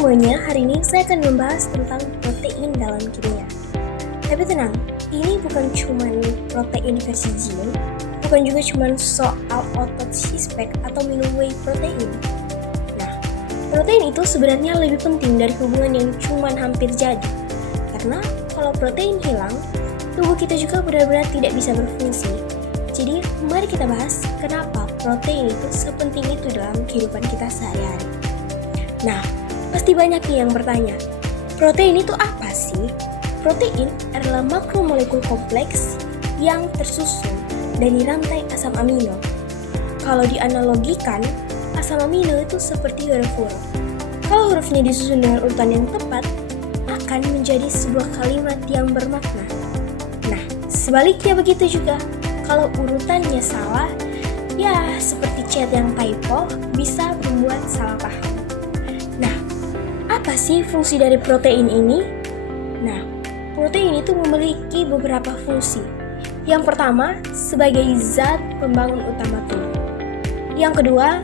semuanya, hari ini saya akan membahas tentang protein dalam kimia. Tapi tenang, ini bukan cuma protein versi gym, bukan juga cuma soal otot six-pack atau minum whey protein. Nah, protein itu sebenarnya lebih penting dari hubungan yang cuma hampir jadi. Karena kalau protein hilang, tubuh kita juga benar-benar tidak bisa berfungsi. Jadi, mari kita bahas kenapa protein itu sepenting itu dalam kehidupan kita sehari-hari. Nah, pasti banyak nih yang bertanya, protein itu apa sih? Protein adalah makromolekul kompleks yang tersusun dari rantai asam amino. Kalau dianalogikan, asam amino itu seperti huruf-huruf. Kalau hurufnya disusun dengan urutan yang tepat, akan menjadi sebuah kalimat yang bermakna. Nah, sebaliknya begitu juga. Kalau urutannya salah, ya seperti chat yang typo bisa membuat salah paham. Nah, apa sih fungsi dari protein ini? Nah, protein itu memiliki beberapa fungsi. Yang pertama, sebagai zat pembangun utama tubuh. Yang kedua,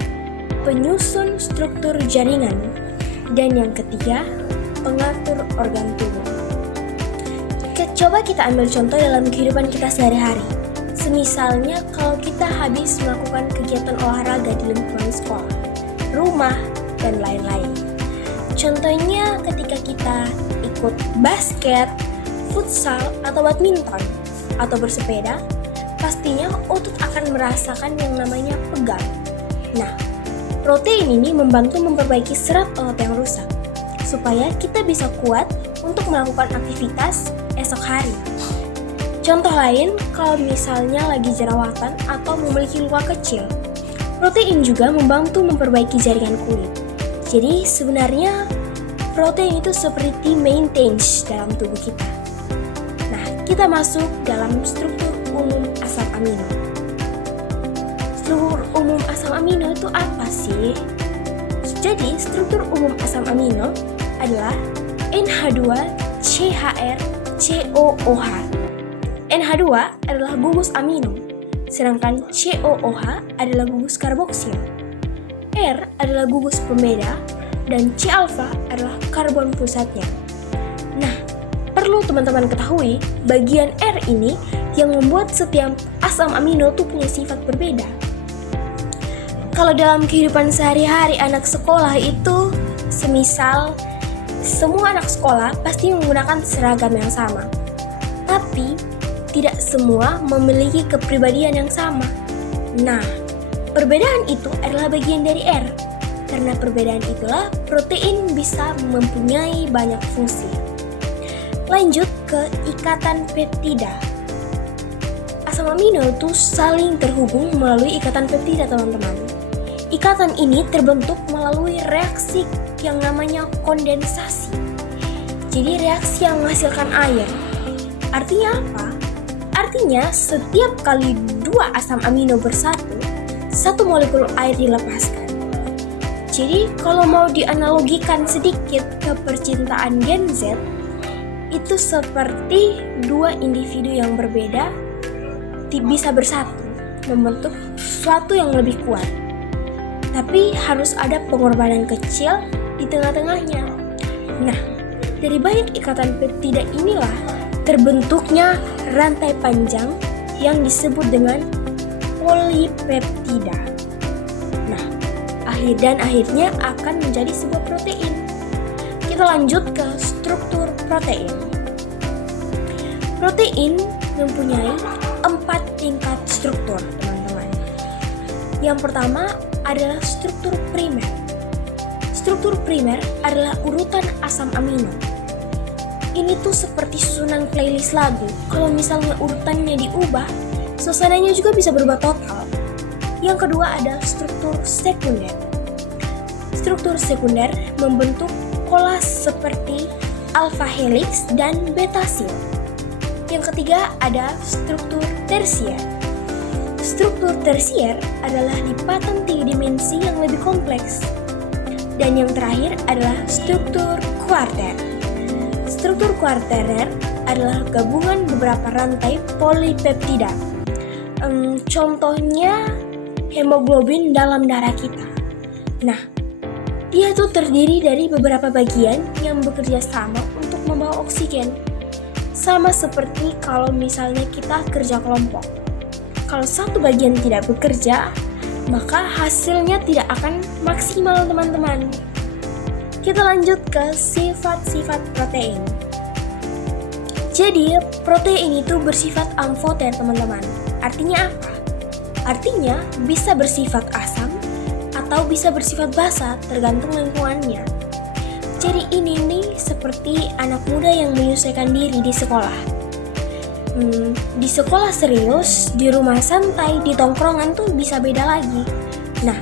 penyusun struktur jaringan. Dan yang ketiga, pengatur organ tubuh. Coba kita ambil contoh dalam kehidupan kita sehari-hari. Semisalnya kalau kita habis melakukan kegiatan olahraga di lingkungan sekolah, rumah, dan lain-lain. Contohnya ketika kita ikut basket, futsal, atau badminton, atau bersepeda, pastinya otot akan merasakan yang namanya pegal. Nah, protein ini membantu memperbaiki serat otot yang rusak, supaya kita bisa kuat untuk melakukan aktivitas esok hari. Contoh lain, kalau misalnya lagi jerawatan atau memiliki luka kecil, protein juga membantu memperbaiki jaringan kulit. Jadi sebenarnya protein itu seperti maintenance dalam tubuh kita. Nah, kita masuk dalam struktur umum asam amino. Struktur umum asam amino itu apa sih? Jadi struktur umum asam amino adalah NH2CHR-COOH. NH2 adalah gugus amino, sedangkan COOH adalah gugus karboksil. R adalah gugus pembeda, dan C-alfa adalah karbon pusatnya. Nah, perlu teman-teman ketahui, bagian R ini yang membuat setiap asam amino itu punya sifat berbeda. Kalau dalam kehidupan sehari-hari anak sekolah itu, semisal semua anak sekolah pasti menggunakan seragam yang sama. Tapi tidak semua memiliki kepribadian yang sama. Nah, perbedaan itu adalah bagian dari R. Karena perbedaan itulah protein bisa mempunyai banyak fungsi. Lanjut ke ikatan peptida. Asam amino itu saling terhubung melalui ikatan peptida, teman-teman. Ikatan ini terbentuk melalui reaksi yang namanya kondensasi. Jadi reaksi yang menghasilkan air. Artinya apa? Artinya, setiap kali dua asam amino bersatu, satu molekul air dilepaskan. Jadi, kalau mau dianalogikan sedikit ke percintaan Gen Z, itu seperti dua individu yang berbeda bisa bersatu, membentuk sesuatu yang lebih kuat. Tapi harus ada pengorbanan kecil di tengah-tengahnya. Nah, dari banyak ikatan peptida inilah terbentuknya rantai panjang yang disebut dengan polipeptida. Nah, akhirnya akan menjadi sebuah protein. Kita lanjut ke struktur protein. Protein mempunyai 4 tingkat struktur, teman-teman. Yang pertama adalah struktur primer. Struktur primer adalah urutan asam amino. Ini tuh seperti susunan playlist lagu. Kalau misalnya urutannya diubah, suasananya juga bisa berubah total. Yang kedua ada struktur sekunder. Struktur sekunder membentuk kolas seperti alpha helix dan beta sil. Yang ketiga ada struktur tersier. Struktur tersier adalah lipatan 3 dimensi yang lebih kompleks. Dan yang terakhir adalah struktur kuarter. Struktur kuarterer adalah gabungan beberapa rantai polipeptida. Contohnya hemoglobin dalam darah kita. Nah, Dia tuh terdiri dari beberapa bagian yang bekerja sama untuk membawa oksigen. Sama seperti kalau misalnya kita kerja kelompok. Kalau satu bagian tidak bekerja, maka hasilnya tidak akan maksimal, teman-teman. Kita lanjut ke sifat-sifat protein. Jadi, protein itu bersifat amfoter, teman-teman. Artinya apa? Artinya bisa bersifat asam atau bisa bersifat basa, tergantung lingkungannya. Jadi ini nih seperti anak muda yang menyesuaikan diri di sekolah. Di sekolah serius, di rumah santai, di tongkrongan tuh bisa beda lagi. Nah,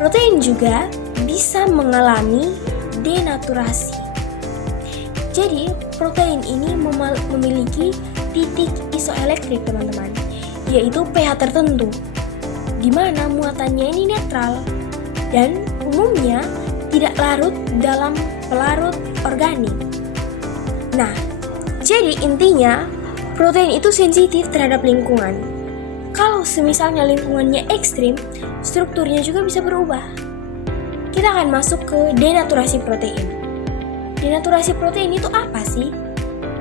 protein juga bisa mengalami denaturasi. Jadi, protein ini memiliki titik isoelektrik, teman-teman, yaitu pH tertentu, di mana muatannya ini netral dan umumnya tidak larut dalam pelarut organik. Nah, jadi intinya protein itu sensitif terhadap lingkungan. Kalau semisalnya lingkungannya ekstrim, strukturnya juga bisa berubah. Kita akan masuk ke denaturasi protein. Denaturasi protein itu apa sih?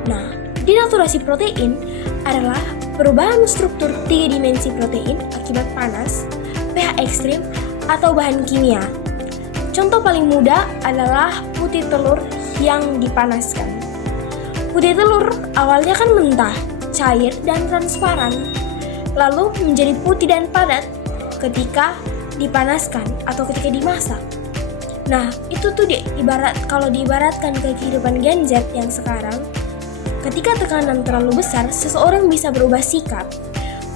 Nah, denaturasi protein adalah perubahan struktur 3 dimensi protein akibat panas, pH ekstrim, atau bahan kimia. Contoh paling mudah adalah putih telur yang dipanaskan. Putih telur awalnya kan mentah, cair, dan transparan, lalu menjadi putih dan padat ketika dipanaskan atau ketika dimasak. Nah, itu tuh kalau diibaratkan ke kehidupan Gen Z yang sekarang, ketika tekanan terlalu besar, seseorang bisa berubah sikap,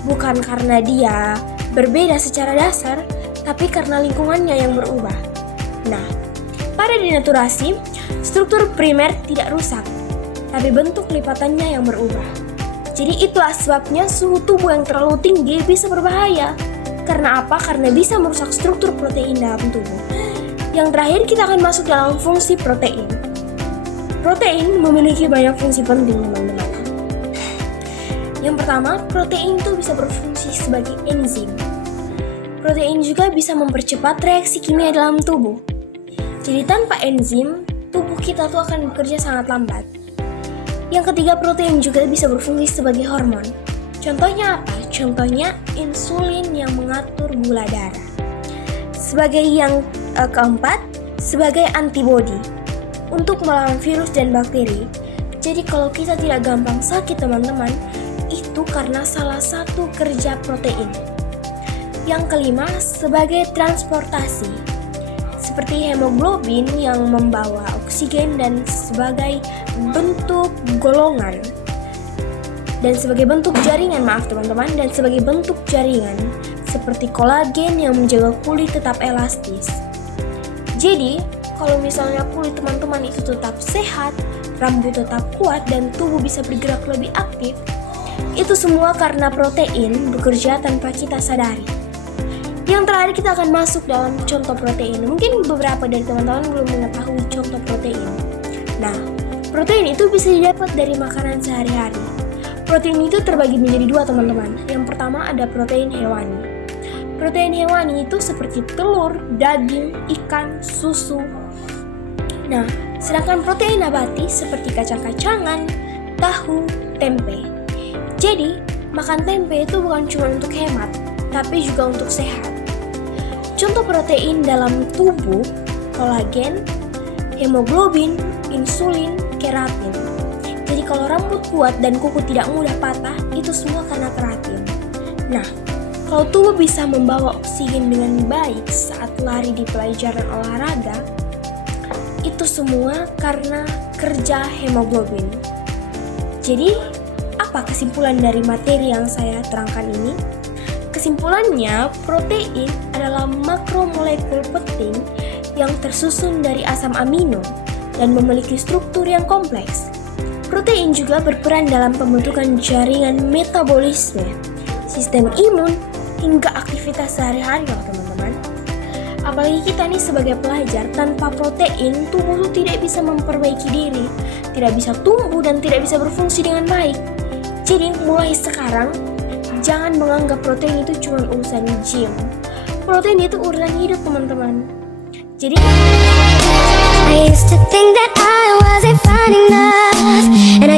bukan karena dia berbeda secara dasar, tapi karena lingkungannya yang berubah. Nah, pada denaturasi, struktur primer tidak rusak, tapi bentuk lipatannya yang berubah. Jadi itulah sebabnya suhu tubuh yang terlalu tinggi bisa berbahaya. Karena apa? Karena bisa merusak struktur protein dalam tubuh. Yang terakhir, kita akan masuk dalam fungsi protein. Protein memiliki banyak fungsi penting, teman-teman. Yang pertama, protein itu bisa berfungsi sebagai enzim. Protein juga bisa mempercepat reaksi kimia dalam tubuh. Jadi tanpa enzim, tubuh kita tuh akan bekerja sangat lambat. Yang ketiga, protein juga bisa berfungsi sebagai hormon. Contohnya apa? Contohnya insulin yang mengatur gula darah. Sebagai yang keempat, sebagai antibodi untuk melawan virus dan bakteri. Jadi kalau kita tidak gampang sakit, teman-teman, itu karena salah satu kerja protein. Yang kelima, sebagai transportasi, seperti hemoglobin yang membawa oksigen dan sebagai bentuk golongan. Dan sebagai bentuk jaringan, dan sebagai bentuk jaringan, seperti kolagen yang menjaga kulit tetap elastis. Jadi, kalau misalnya kulit teman-teman itu tetap sehat, rambut tetap kuat, dan tubuh bisa bergerak lebih aktif, itu semua karena protein bekerja tanpa kita sadari. Yang terakhir, kita akan masuk dalam contoh protein. Mungkin beberapa dari teman-teman belum mengetahui contoh protein. Nah, protein itu bisa didapat dari makanan sehari-hari. Protein itu terbagi menjadi dua, teman-teman. Yang pertama ada protein hewani. Protein hewani itu seperti telur, daging, ikan, susu. Nah, sedangkan protein nabati seperti kacang-kacangan, tahu, tempe. Jadi, makan tempe itu bukan cuma untuk hemat, tapi juga untuk sehat. Contoh protein dalam tubuh, kolagen, hemoglobin, insulin, keratin. Jadi kalau rambut kuat dan kuku tidak mudah patah, itu semua karena keratin. Nah, kalau tubuh bisa membawa oksigen dengan baik saat lari di pelajaran olahraga, itu semua karena kerja hemoglobin. Jadi, apa kesimpulan dari materi yang saya terangkan ini? Kesimpulannya, protein adalah makromolekul penting yang tersusun dari asam amino dan memiliki struktur yang kompleks. Protein juga berperan dalam pembentukan jaringan metabolisme, sistem imun, hingga aktivitas sehari-hari loh, teman-teman. Apalagi kita nih sebagai pelajar, tanpa protein, tubuh tuh tidak bisa memperbaiki diri, tidak bisa tumbuh dan tidak bisa berfungsi dengan baik. Jadi mulai sekarang, jangan menganggap protein itu cuma urusan gym. Protein itu urusan hidup, teman-teman. Jadi I used to think that I wasn't fine enough, and